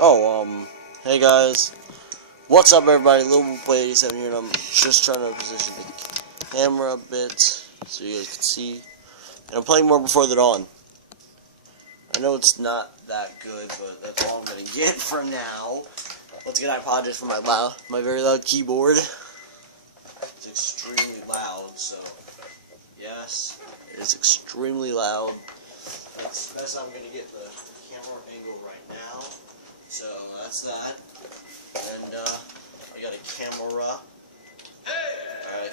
Hey guys, what's up everybody, LittleBoyPlay87 here, and I'm just trying to position the camera a bit so you guys can see, and I'm playing More Before the Dawn. I know it's not that good, but that's all I'm going to get for now. Once again, I apologize for my very loud keyboard. It's extremely loud, so yes, it is extremely loud. It's best I'm going to get the camera angle right now. So that's that, and I got a camera. Alright,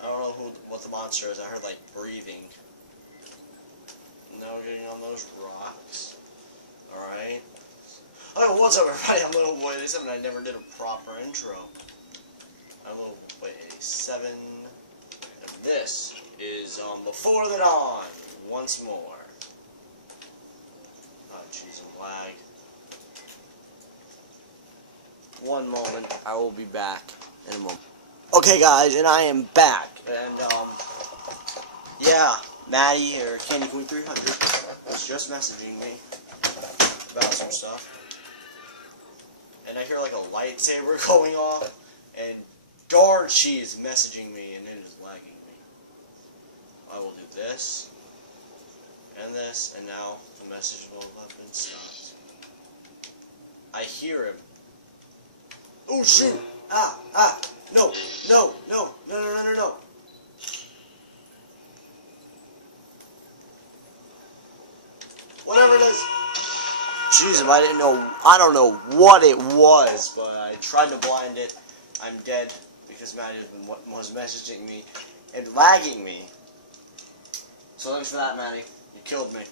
I don't know what the monster is. I heard like breathing. Now we're getting on those rocks. Alright. Oh, what's up everybody? I'm LittleBoy87. I never did a proper intro. I'm LittleBoy87, and this is Before the Dawn once more. Oh jeez, I'm lag. One moment, I will be back in a moment. Okay guys, and I am back, and yeah, Maddie, or Candy Queen 300, was just messaging me about some stuff, and I hear like a lightsaber going off, and darn, she is messaging me, and it is lagging me. I will do this, and now the message will have been stopped. I hear him. Oh shoot! No! Whatever it is. Jesus, I don't know what it was, but I tried to blind it. I'm dead because Maddie was messaging me and lagging me. So thanks for that, Maddie. You killed me.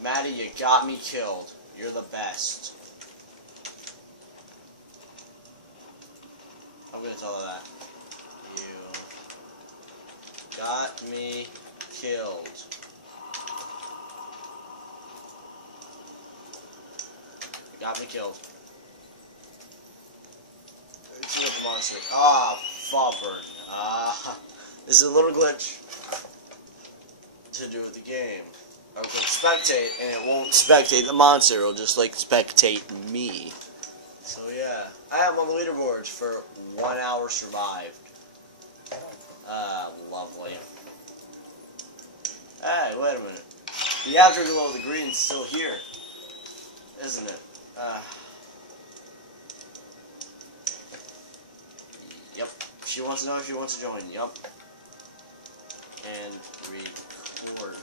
Maddie, you got me killed. You're the best. I'm gonna tell her that. You got me killed. You got me killed. Let's see what the monster. Fopper. This is a little glitch to do with the game. I will click spectate, and it won't spectate the monster. It'll just like spectate me. So yeah, I have on the leaderboards for 1 hour survived. Lovely. Hey, wait a minute. The afterglow of the green's still here, isn't it? Yep. She wants to know if she wants to join. Yep. And record.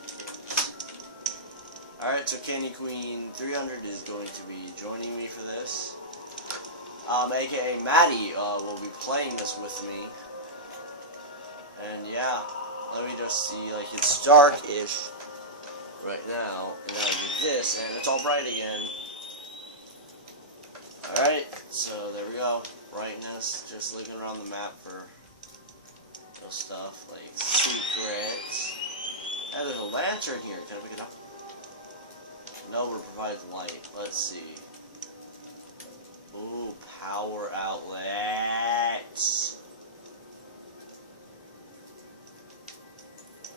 Alright, so Candy Queen 300 is going to be joining me for this. AKA Maddie, will be playing this with me. And yeah, let me just see, like, it's dark-ish right now, and then I do this, and it's all bright again. Alright, so there we go. Brightness, just looking around the map for those stuff, like secrets. Hey, there's a lantern here. Can I pick it up? No, but it provides light. Let's see. Ooh, power outlets.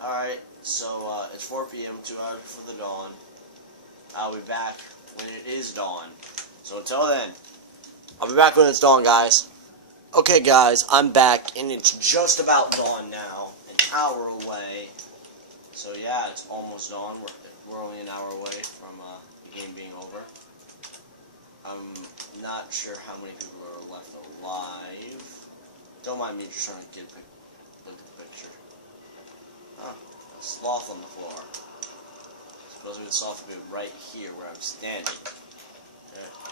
Alright, so it's 4 p.m., 2 hours before the dawn. I'll be back when it is dawn. So until then, I'll be back when it's dawn, guys. Okay, guys, I'm back, and it's just about dawn now. An hour away. So yeah, it's almost dawn. We're only an hour away from the game being over. I'm not sure how many people are left alive. Don't mind me just trying to look at the picture. Huh, a sloth on the floor. Supposedly the sloth would be right here where I'm standing.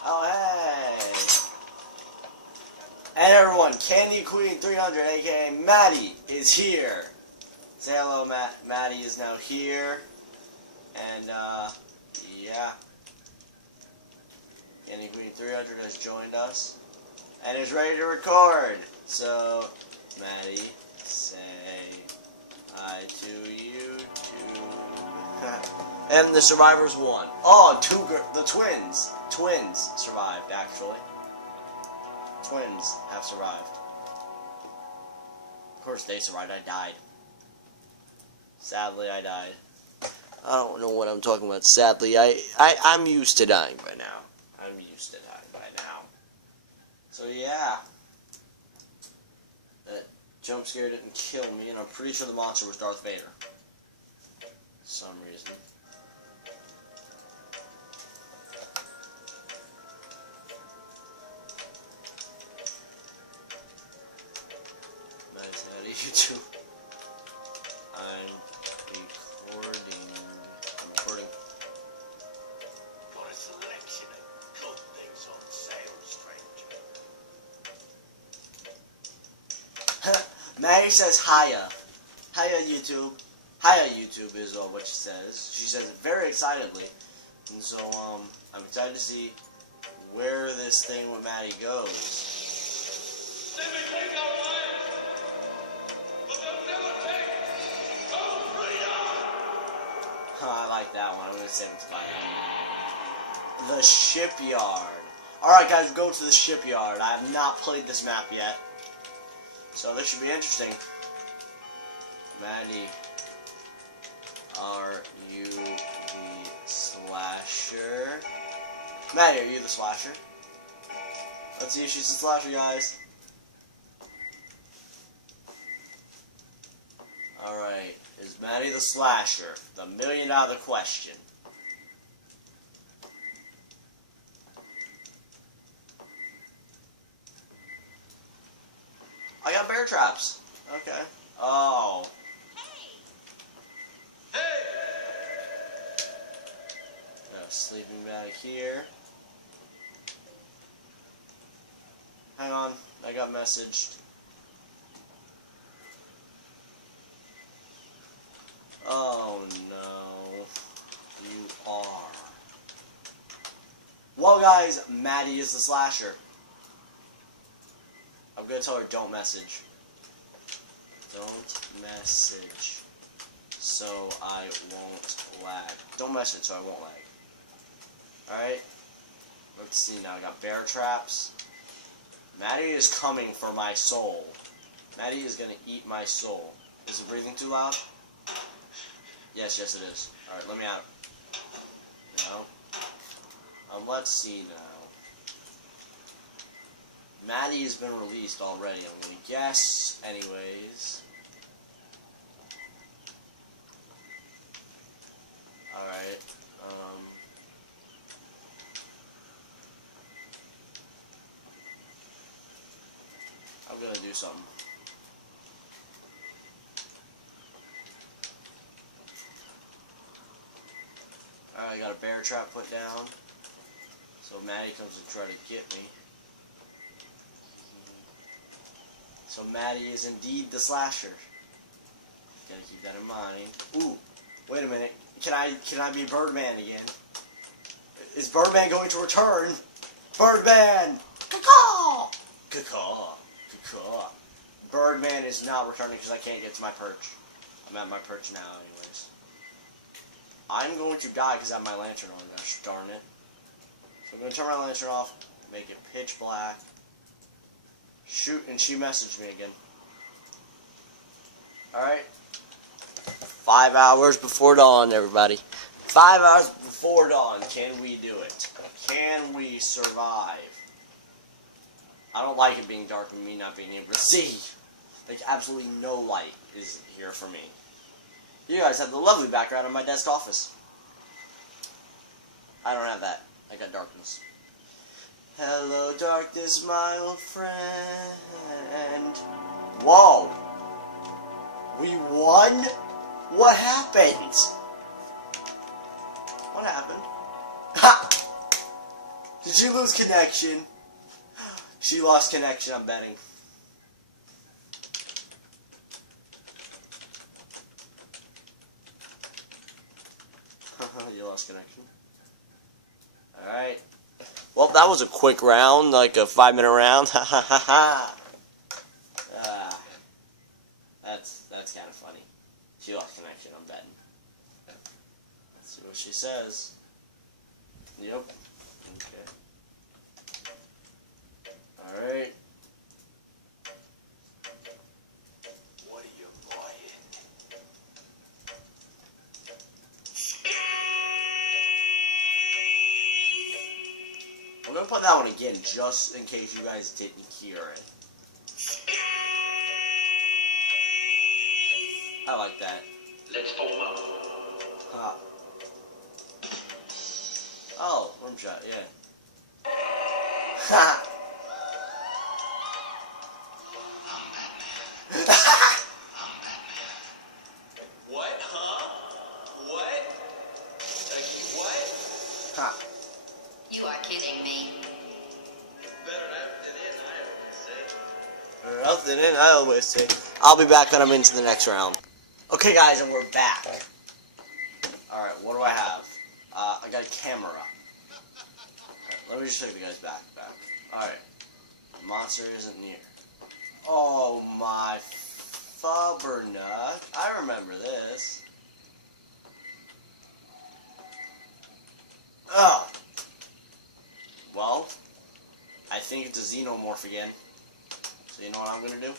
Oh, hey! And everyone, Candy Queen 300, aka Maddie, is here. Say hello, Maddie is now here. And, yeah. Candy Queen 300 has joined us and is ready to record. So, Maddie, say hi to you too. And the survivors won. Oh, the twins. Twins survived, actually. Twins have survived. Of course they survived. I died. Sadly, I died. I don't know what I'm talking about. Sadly, I'm used to dying by now. boosted by now. So yeah, that jump scare didn't kill me, and I'm pretty sure the monster was Darth Vader. For some reason. Nice, out of YouTube. I'm recording. For a selection of good things on sale, stranger. Maggie says hiya. Hiya YouTube. Hiya YouTube is what she says. She says it very excitedly. And so I'm excited to see where this thing with Maddie goes. They may take our lives, but they'll never take our freedom! I like that one. I'm gonna save it to find out. The shipyard. Alright guys, go to the shipyard. I have not played this map yet. So this should be interesting. Maddie, are you the slasher? Maddie, are you the slasher? Let's see if she's the slasher, guys. Alright, is Maddie the slasher? The $1 million question. I got bear traps. Okay. Oh. Hey! Got a sleeping bag here. Hang on, I got messaged. Oh no. You are. Well guys, Maddie is the slasher. I'm gonna tell her don't message. Don't message. So I won't lag. Don't message so I won't lag. Alright? Let's see now. I got bear traps. Maddie is coming for my soul. Maddie is gonna eat my soul. Is it breathing too loud? Yes, yes it is. Alright, let me out. No. Let's see now. Maddie has been released already, I'm gonna guess. Anyways. Alright. I'm gonna do something. Alright, I got a bear trap put down. So Maddie comes to try to get me. So Maddie is indeed the slasher. Gotta keep that in mind. Ooh, wait a minute. Can I be Birdman again? Is Birdman going to return? Birdman! Caw-caw! Caw-caw. Caw-caw. Birdman is not returning because I can't get to my perch. I'm at my perch now anyways. I'm going to die because I have my lantern on. Gosh darn it. So I'm going to turn my lantern off, make it pitch black. Shoot, and she messaged me again. Alright. 5 hours before dawn, everybody. 5 hours before dawn. Can we do it? Can we survive? I don't like it being dark and me not being able to see. Like, absolutely no light is here for me. You guys have the lovely background of my desk office. I don't have that. I got darkness. Hello, darkness, my old friend. Whoa. We won? What happened? What happened? Ha! Did she lose connection? She lost connection, I'm betting. You lost connection. Alright. Well, that was a quick round, like a 5-minute round. Ha ha ha ha. That's kind of funny. She lost connection, I'm betting. Let's see what she says. Yep. Okay. Alright. What are you buying? I'm gonna put that one again just in case you guys didn't hear it. I like that. Let's form up. Huh. Oh, rim shot, yeah. Ha! What? Huh? What? What? Ha. You are kidding me. Better than in, I always say. Nothing in, I always say. I'll be back when I'm into the next round. Okay, guys, and we're back. Alright, what do I have? I got a camera. Alright, let me just take the guys back. Alright. Monster isn't near. Oh my fubbernuck. I remember this. Ugh. Well, I think it's a xenomorph again. So you know what I'm gonna do?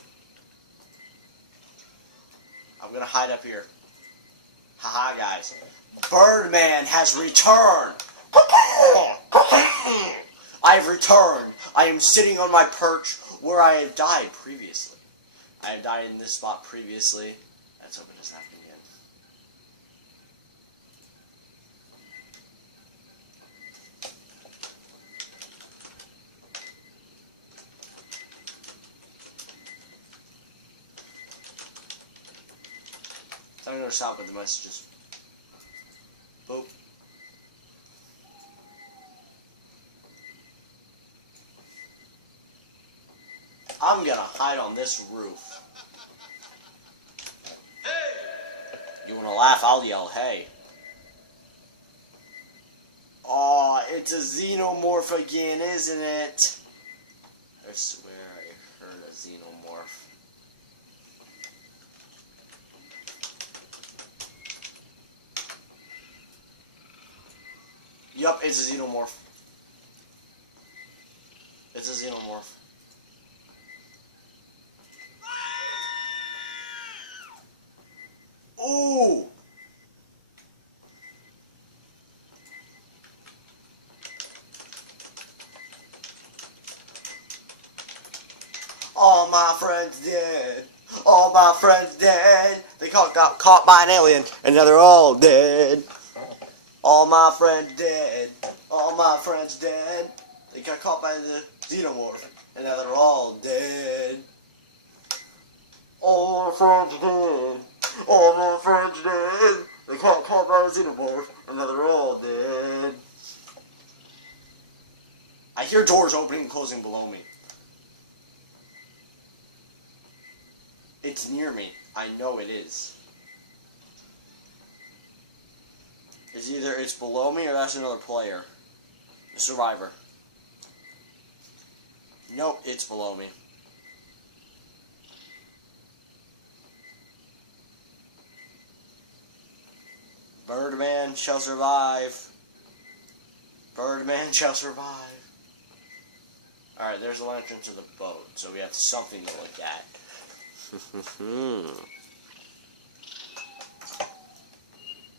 I'm gonna hide up here. Haha, guys. Birdman has returned! I have returned! I am sitting on my perch where I have died previously. I have died in this spot previously. Let's hope it doesn't happen again. I'm gonna stop with the messages. Boop. I'm gonna hide on this roof. Hey! You wanna laugh? I'll yell, hey. Aw, it's a xenomorph again, isn't it? I swear I heard a xenomorph. Yup, it's a xenomorph. It's a xenomorph. Ooh! All my friends dead. All my friends dead. They got caught by an alien, and now they're all dead. All my friends dead. All my friends dead. They got caught by the xenomorph, and now they're all dead. All my friends dead. All my friends dead. They got caught by the xenomorph, and now they're all dead. I hear doors opening and closing below me. It's near me. I know it is. It's either it's below me or that's another player. The survivor. Nope, it's below me. Birdman shall survive. Birdman shall survive. Alright, there's the entrance of the boat, so we have something to look at.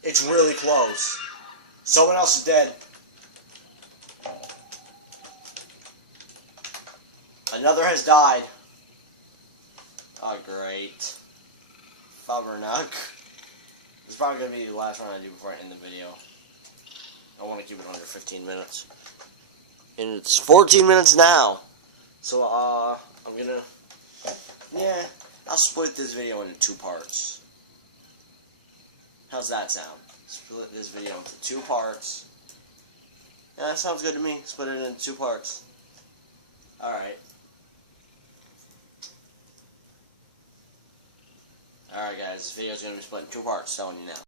It's really close. Someone else is dead. Another has died. Oh, great. Fubbernuck. This is probably going to be the last one I do before I end the video. I want to keep it under 15 minutes. And it's 14 minutes now. So, I'm going to... Yeah, I'll split this video into 2 parts. How's that sound? Split this video into 2 parts. Yeah, that sounds good to me. Split it into 2 parts. Alright. Alright guys, this video is going to be split in 2 parts, telling you now.